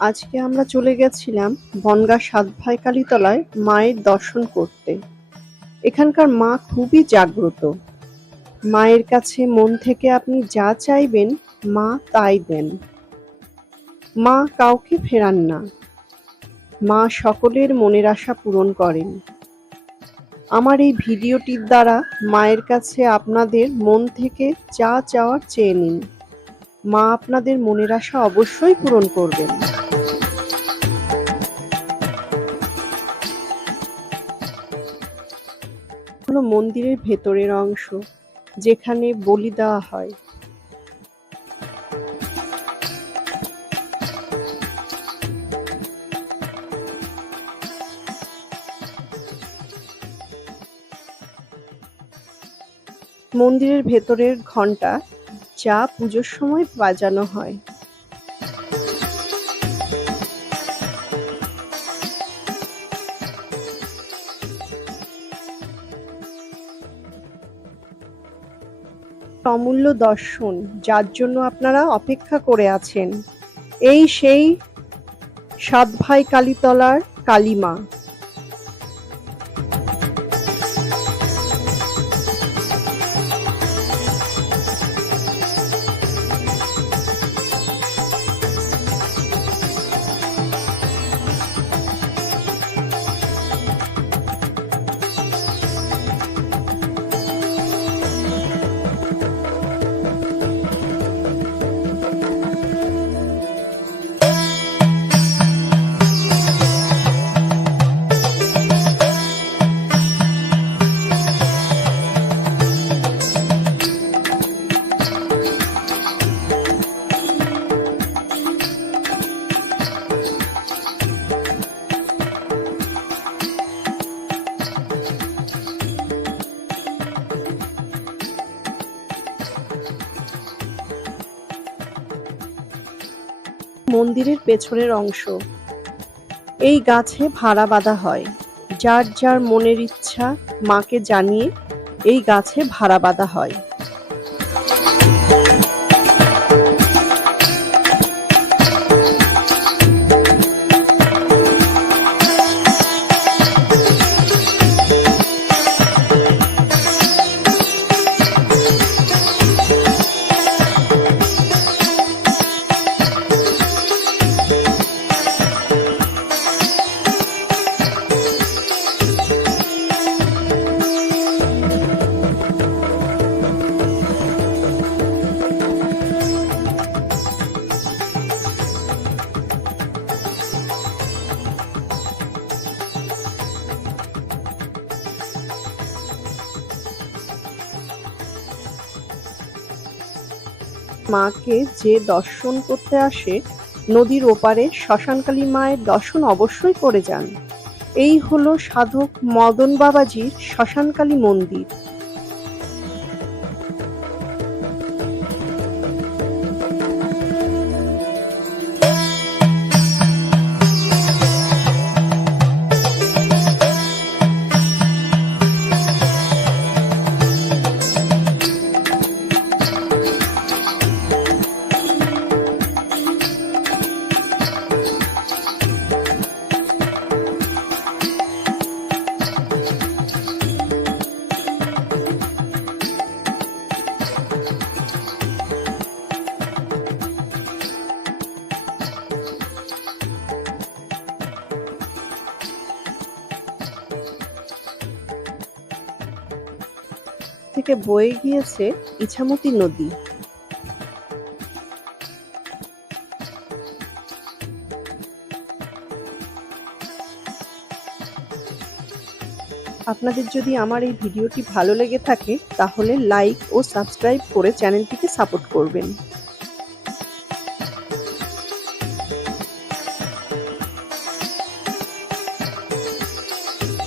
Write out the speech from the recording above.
আজকে আমরা চলে গেছিলাম বনগাঁ সাতভাই কালীতলায় মায়ের দর্শন করতে। এখানকার মা খুবই জাগ্রত। মায়ের কাছে মন থেকে আপনি যা চাইবেন মা তাই দেন। মা কাউকে ফেরান না। মা সকলের মনের আশা পূরণ করেন। আমার এই ভিডিওটির দ্বারা মায়ের কাছে আপনাদের মন থেকে যা চাওয়ার চেয়ে নিন। মা আপনাদের মনের আশা অবশ্যই পূরণ করবেন। হলো মন্দিরের ভেতরের অংশ, যেখানে বলি দেওয়া হয়। মন্দিরের ভেতরের ঘণ্টা, যা পুজোর সময় বাজানো হয়। অমূল্য দর্শন, যার জন্য আপনারা অপেক্ষা করে আছেন। এই সেই সাতভাই কালীতলার কালী মা। মন্দিরের পেছনের অংশ। এই গাছে ভাড়া বাঁধা হয়। যার যার মনের ইচ্ছা মাকে জানিয়ে এই গাছে ভাড়া বাঁধা হয়। মাকে যে দর্শন করতে আসে, নদীর ওপারে শ্মশানকালী মায়ের দর্শন অবশ্যই করে যান। এই হলো সাধক মদন বাবাজির শ্মশানকালী মন্দির। থেকে বয়ে গিয়েছে ইছামতি নদী। আপনাদের যদি আমার এই ভিডিওটি ভালো লেগে থাকে তাহলে লাইক ও সাবস্ক্রাইব করে চ্যানেলটিকে সাপোর্ট করবেন।